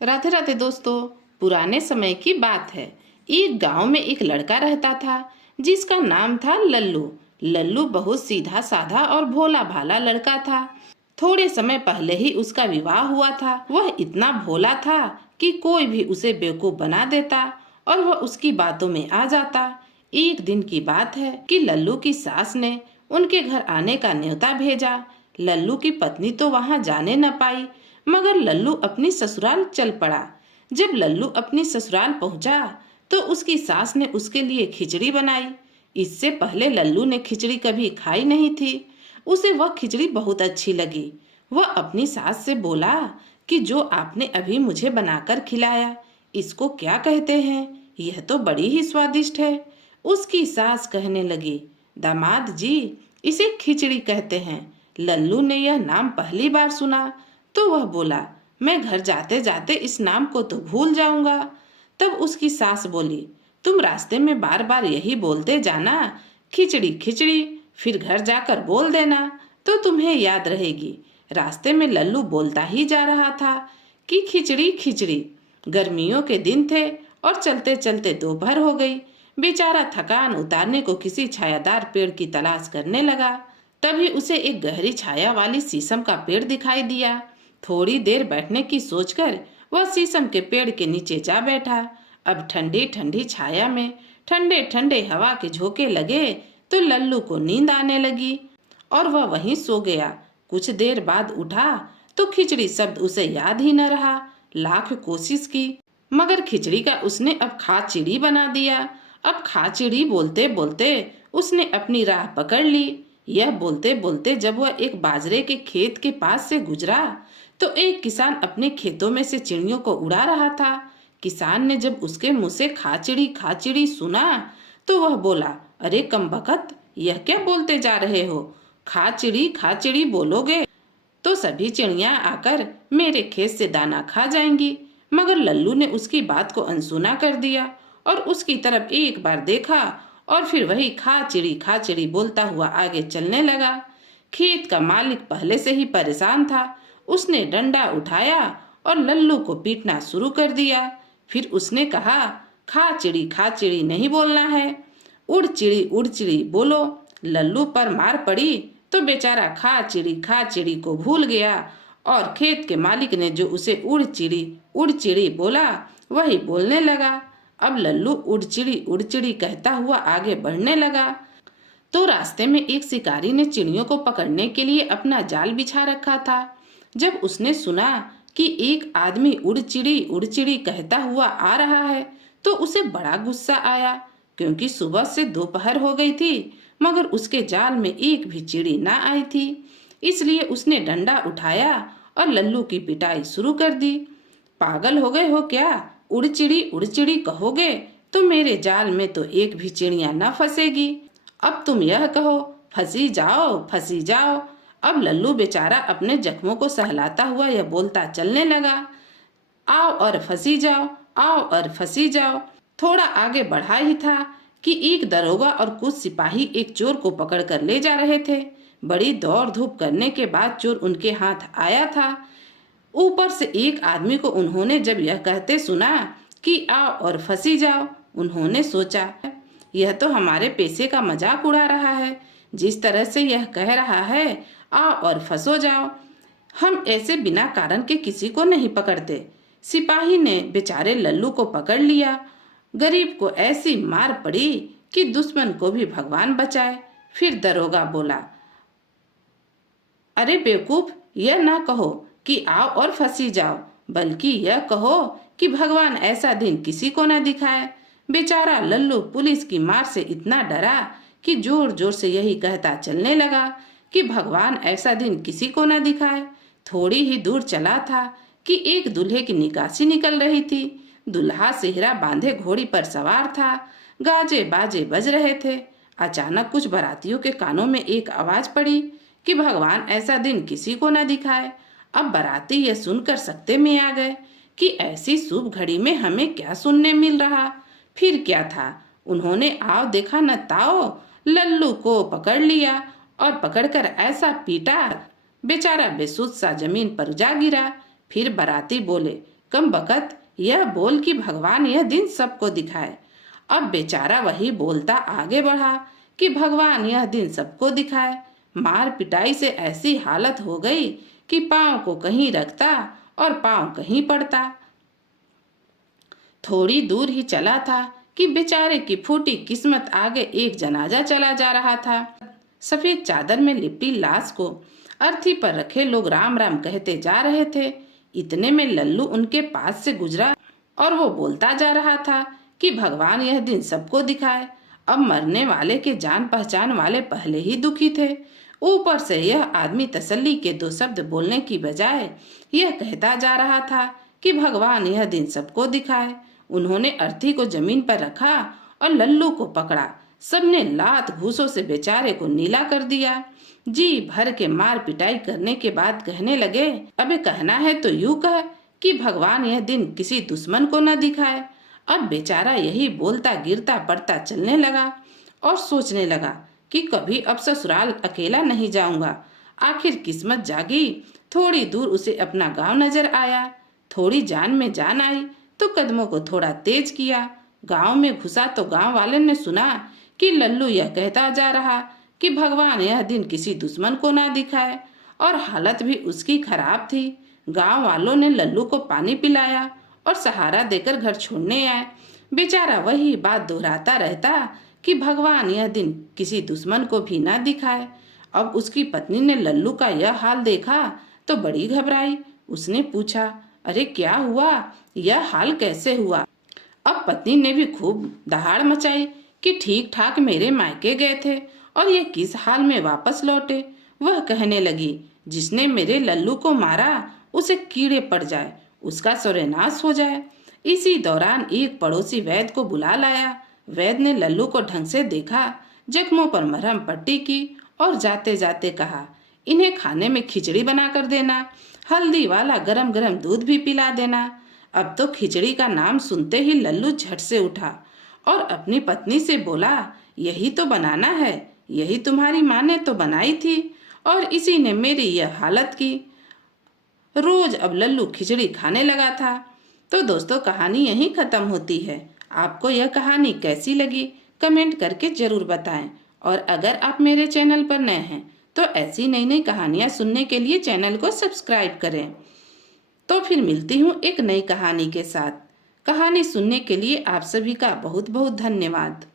राधे राधे दोस्तों। पुराने समय की बात है। एक गांव में एक लड़का रहता था जिसका नाम था लल्लू। लल्लू बहुत सीधा साधा और भोला भाला लड़का था। थोड़े समय पहले ही उसका विवाह हुआ था। वह इतना भोला था कि कोई भी उसे बेवकूफ बना देता और वह उसकी बातों में आ जाता। एक दिन की बात है कि लल्लू की सास ने उनके घर आने का न्योता भेजा। लल्लू की पत्नी तो वहां जाने न पाई, मगर लल्लू अपनी ससुराल चल पड़ा। जब लल्लू अपनी ससुराल पहुंचा तो उसकी सास ने उसके लिए खिचड़ी बनाई। इससे पहले लल्लू ने खिचड़ी कभी खाई नहीं थी। उसे वह खिचड़ी बहुत अच्छी लगी। वह अपनी सास से बोला कि जो आपने अभी मुझे बनाकर खिलाया, इसको क्या कहते हैं? यह तो बड़ी ही स्वादिष्ट है। उसकी सास कहने लगी, दामाद जी, इसे खिचड़ी कहते हैं। लल्लू ने यह नाम पहली बार सुना तो वह बोला, मैं घर जाते जाते इस नाम को तो भूल जाऊंगा। तब उसकी सास बोली, तुम रास्ते में बार बार यही बोलते जाना, खिचड़ी खिचड़ी, फिर घर जाकर बोल देना तो तुम्हें याद रहेगी। रास्ते में लल्लू बोलता ही जा रहा था कि खिचड़ी खिचड़ी। गर्मियों के दिन थे और चलते चलते दोपहर हो गई। बेचारा थकान उतारने को किसी छायादार पेड़ की तलाश करने लगा। तभी उसे एक गहरी छाया वाली शीशम का पेड़ दिखाई दिया। थोड़ी देर बैठने की सोचकर वह शीशम के पेड़ के नीचे जा बैठा। अब ठंडी ठंडी छाया में ठंडे ठंडे हवा के झोंके लगे तो लल्लू को नींद आने लगी और वह वहीं सो गया। कुछ देर बाद उठा तो खिचड़ी शब्द उसे याद ही न रहा। लाख कोशिश की मगर खिचड़ी का उसने अब खाचिड़ी बना दिया। अब खाचिड़ी बोलते बोलते उसने अपनी राह पकड़ ली। यह बोलते बोलते जब वह एक बाजरे के खेत के पास से गुजरा तो एक किसान अपने खेतों में से चिड़ियों को उड़ा रहा था। किसान ने जब उसके मुंह से खाचिड़ी सुना तो वह बोला, अरे कमबख्त, यह क्या बोलते जा रहे हो? खाचिड़ी खाचिड़ी बोलोगे तो सभी चिड़िया आकर मेरे खेत से दाना खा जाएंगी। मगर लल्लू ने उसकी बात को अनसुना कर दिया और उसकी तरफ एक बार देखा और फिर वही खाचिड़ी बोलता हुआ आगे चलने लगा। खेत का मालिक पहले से ही परेशान था। उसने डंडा उठाया और लल्लू को पीटना शुरू कर दिया। फिर उसने कहा, खाचिड़ी नहीं बोलना है, उड़ चिड़ी बोलो। लल्लू पर मार पड़ी तो बेचारा खाचिड़ी को भूल गया और खेत के मालिक ने जो उसे उड़ चिड़ी बोला वही बोलने लगा। अब लल्लू उड़ चिड़ी कहता हुआ आगे बढ़ने लगा तो रास्ते में एक शिकारी ने चिड़ियों को पकड़ने के लिए अपना जाल बिछा रखा था। जब उसने सुना कि एक आदमी उड़ चिड़ी कहता हुआ आ रहा है तो उसे बड़ा गुस्सा आया, क्योंकि सुबह से दोपहर हो गई थी मगर उसके जाल में एक भी चिड़ी ना आई थी। इसलिए उसने डंडा उठाया और लल्लू की पिटाई शुरू कर दी। पागल हो गए हो क्या? उड़ चिड़ी कहोगे तो मेरे जाल में तो एक भी चिड़िया न फंसेगी। अब तुम यह कहो, फंसी जाओ। अब लल्लू बेचारा अपने जख्मों को सहलाता हुआ यह बोलता चलने लगा, आओ और फंसी जाओ, आओ और फंसी जाओ। थोड़ा आगे बढ़ा ही था कि एक दरोगा और कुछ सिपाही एक चोर को पकड़कर ले जा रहे थे। बड़ी दौड़ धूप करने के बाद चोर उनके हाथ आया था। ऊपर से एक आदमी को उन्होंने जब यह कहते सुना कि आओ और फंसी जाओ, उन्होंने सोचा, यह तो हमारे पैसे का मजाक उड़ा रहा है। जिस तरह से यह कह रहा है आओ और फंसो जाओ, हम ऐसे बिना कारण के किसी को नहीं पकड़ते। सिपाही ने बेचारे लल्लू को पकड़ लिया। गरीब को ऐसी मार पड़ी कि दुश्मन को भी भगवान बचाए। फिर दरोगा बोला, अरे बेवकूफ, यह ना कहो कि आओ और फंसी जाओ, बल्कि यह कहो कि भगवान ऐसा दिन किसी को न दिखाए। बेचारा लल्लू पुलिस की मार से इतना डरा कि जोर जोर से यही कहता चलने लगा कि भगवान ऐसा दिन किसी को न दिखाए। थोड़ी ही दूर चला था कि एक दूल्हे की निकासी निकल रही थी। दूल्हा सेहरा बांधे घोड़ी पर सवार था। गाजे बाजे बज रहे थे। अचानक कुछ बारातियों के कानों में एक आवाज पड़ी कि भगवान ऐसा दिन किसी को न दिखाए। अब बाराती यह सुनकर सकते में आ गए कि ऐसी शुभ घड़ी में हमें क्या सुनने मिल रहा। फिर क्या था, उन्होंने आओ देखा न ताओ, लल्लू को पकड़ लिया और पकड़कर ऐसा पीटा, बेचारा बेसुध सा जमीन पर जा गिरा। फिर बाराती बोले, कम बकत यह बोल कि भगवान यह दिन सबको दिखाए। अब बेचारा वही बोलता आगे बढ़ा कि भगवान यह दिन सबको दिखाए। मार पिटाई से ऐसी हालत हो गई कि पांव को कहीं रखता और पांव कहीं पड़ता। थोड़ी दूर ही चला था कि बेचारे की फूटी किस्मत आगे एक जनाजा चला जा रहा था। सफेद चादर में लिपटी लाश को अर्थी पर रखे लोग राम राम कहते जा रहे थे। इतने में लल्लू उनके पास से गुजरा और वो बोलता जा रहा था कि भगवान यह दिन सबको दिखाए। अब मरने वाले के जान पहचान वाले पहले ही दुखी थे, ऊपर से यह आदमी तसल्ली के दो शब्द बोलने की बजाय यह कहता जा रहा था कि भगवान यह दिन सबको दिखाए। उन्होंने अर्थी को जमीन पर रखा और लल्लू को पकड़ा। सबने लात घूसों से बेचारे को नीला कर दिया। जी भर के मार पिटाई करने के बाद कहने लगे, अबे कहना है तो यूं कह कि भगवान यह दिन किसी दुश्मन को न दिखाए। अब बेचारा यही बोलता गिरता पड़ता चलने लगा और सोचने लगा कि कभी अब ससुराल अकेला नहीं जाऊंगा। आखिर किस्मत जागी। थोड़ी दूर उसे अपना गांव नजर आया। थोड़ी जान में जान आई तो कदमों को थोड़ा तेज किया। गांव में घुसा तो गांव वाले ने सुना कि लल्लू यह कहता जा रहा कि भगवान यह दिन किसी दुश्मन को ना दिखाए, और हालत भी उसकी खराब थी। गांव वालों ने लल्लू को पानी पिलाया और सहारा देकर घर छोड़ने आए। बेचारा वही बात दोहराता रहता कि भगवान यह दिन किसी दुश्मन को भी ना दिखाए। अब उसकी पत्नी ने लल्लू का यह हाल देखा तो बड़ी घबराई। उसने पूछा, अरे क्या हुआ, यह हाल कैसे हुआ? अब पत्नी ने भी खूब दहाड़ मचाई कि ठीक ठाक मेरे मायके गए थे और ये किस हाल में वापस लौटे। वह कहने लगी, जिसने मेरे लल्लू को मारा उसे कीड़े पड़ जाए, उसका सर्वनाश हो जाए। इसी दौरान एक पड़ोसी वैद्य को बुला लाया। वैद्य ने लल्लू को ढंग से देखा, जख्मों पर मरहम पट्टी की और जाते जाते कहा, इन्हें खाने में खिचड़ी बना कर देना, हल्दी वाला गरम गरम दूध भी पिला देना। अब तो खिचड़ी का नाम सुनते ही लल्लू झट से उठा और अपनी पत्नी से बोला, यही तो बनाना है, यही तुम्हारी माँ ने तो बनाई थी और इसी ने मेरी यह हालत की। रोज अब लल्लू खिचड़ी खाने लगा था। तो दोस्तों, कहानी यहीं खत्म होती है। आपको यह कहानी कैसी लगी कमेंट करके जरूर बताएं, और अगर आप मेरे चैनल पर नए हैं तो ऐसी नई नई कहानियां सुनने के लिए चैनल को सब्सक्राइब करें। तो फिर मिलती हूँ एक नई कहानी के साथ। कहानी सुनने के लिए आप सभी का बहुत बहुत धन्यवाद।